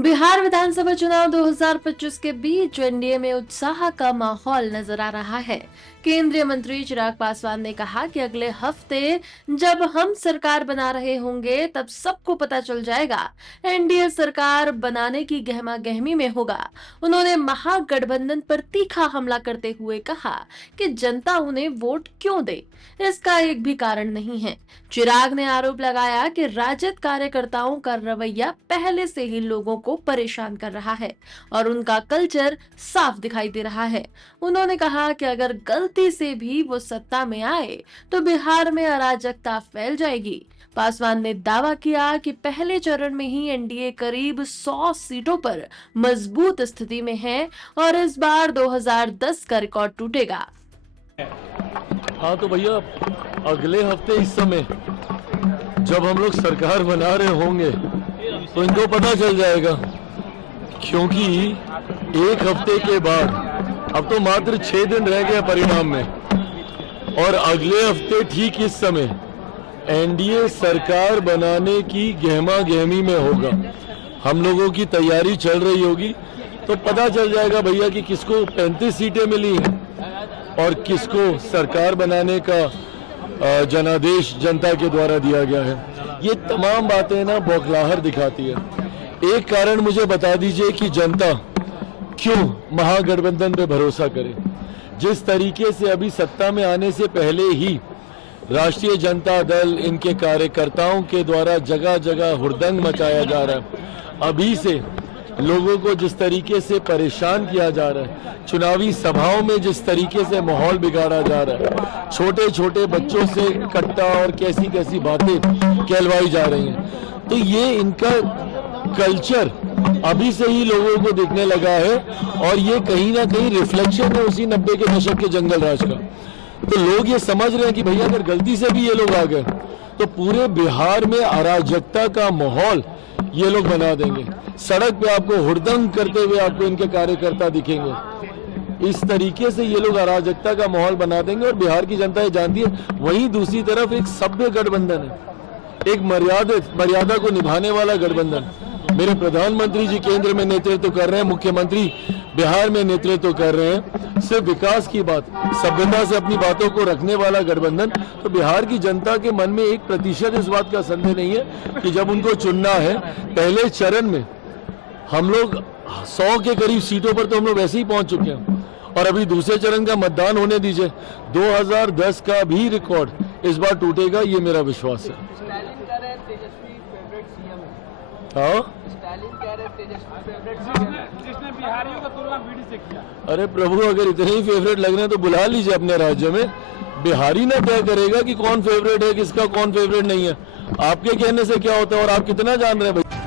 बिहार विधानसभा चुनाव 2025 के बीच एनडीए में उत्साह का माहौल नजर आ रहा है। केंद्रीय मंत्री चिराग पासवान ने कहा कि अगले हफ्ते जब हम सरकार बना रहे होंगे तब सबको पता चल जाएगा एनडीए सरकार बनाने की गहमा गहमी में होगा। उन्होंने महागठबंधन पर तीखा हमला करते हुए कहा कि जनता उन्हें वोट क्यों दे, इसका एक भी कारण नहीं है। चिराग ने आरोप लगाया कि राजद कार्यकर्ताओं का रवैया पहले से ही लोगों को परेशान कर रहा है और उनका कल्चर साफ दिखाई दे रहा है। उन्होंने कहा कि अगर गलती से भी वो सत्ता में आए तो बिहार में अराजकता फैल जाएगी। पासवान ने दावा किया कि पहले चरण में ही एनडीए करीब 100 सीटों पर मजबूत स्थिति में है और इस बार 2010 का रिकॉर्ड टूटेगा। हाँ तो भैया, अगले हफ्ते इस समय जब हम लोग सरकार बना रहे होंगे तो इनको पता चल जाएगा, क्योंकि एक हफ्ते के बाद अब तो मात्र 6 दिन रह गए परिणाम में, और अगले हफ्ते ठीक इस समय एनडीए सरकार बनाने की गहमा गहमी में होगा। हम लोगों की तैयारी चल रही होगी तो पता चल जाएगा भैया कि किसको 35 सीटें मिली हैं और किसको सरकार बनाने का जनादेश जनता के द्वारा दिया गया है। ये तमाम बातें ना बौखलाहट दिखाती है। एक कारण मुझे बता दीजिए कि जनता क्यों महागठबंधन पे भरोसा करे। जिस तरीके से अभी सत्ता में आने से पहले ही राष्ट्रीय जनता दल, इनके कार्यकर्ताओं के द्वारा जगह जगह हुड़दंग मचाया जा रहा है, अभी से लोगों को जिस तरीके से परेशान किया जा रहा है, चुनावी सभाओं में जिस तरीके से माहौल बिगाड़ा जा रहा है, छोटे छोटे बच्चों से कट्टा और कैसी कैसी बातें कहलवाई जा रही हैं, तो ये इनका कल्चर अभी से ही लोगों को दिखने लगा है और ये कहीं ना कहीं रिफ्लेक्शन है उसी 90 के दशक के जंगल राज का। तो लोग ये समझ रहे हैं कि भैया अगर गलती से भी ये लोग आ गए तो पूरे बिहार में अराजकता का माहौल ये लोग बना देंगे। सड़क पे आपको हुड़दंग करते हुए आपको इनके कार्यकर्ता दिखेंगे। इस तरीके से ये लोग अराजकता का माहौल बना देंगे और बिहार की जनता ये जानती है। वहीं दूसरी तरफ एक सभ्य गठबंधन है, एक मर्यादा को निभाने वाला गठबंधन। मेरे प्रधानमंत्री जी केंद्र में नेतृत्व कर रहे हैं, मुख्यमंत्री बिहार में नेतृत्व कर रहे हैं। सिर्फ विकास की बात, सभ्यता से अपनी बातों को रखने वाला गठबंधन। तो बिहार की जनता के मन में 1% इस बात का संदेह नहीं है कि जब उनको चुनना है, पहले चरण में हम लोग 100 के करीब सीटों पर तो हम लोग वैसे ही पहुंच चुके हैं और अभी दूसरे चरण का मतदान होने दीजिए। 2010 का भी रिकॉर्ड इस बार टूटेगा, ये मेरा विश्वास है। जिसने बिहारियों का तुलना बीडी से किया। अरे प्रभु, अगर इतने ही फेवरेट लग रहे हैं तो बुला लीजिए अपने राज्य में। बिहारी ना तय करेगा कि कौन फेवरेट है, किसका कौन फेवरेट नहीं है। आपके कहने से क्या होता है और आप कितना जान रहे हैं भाई।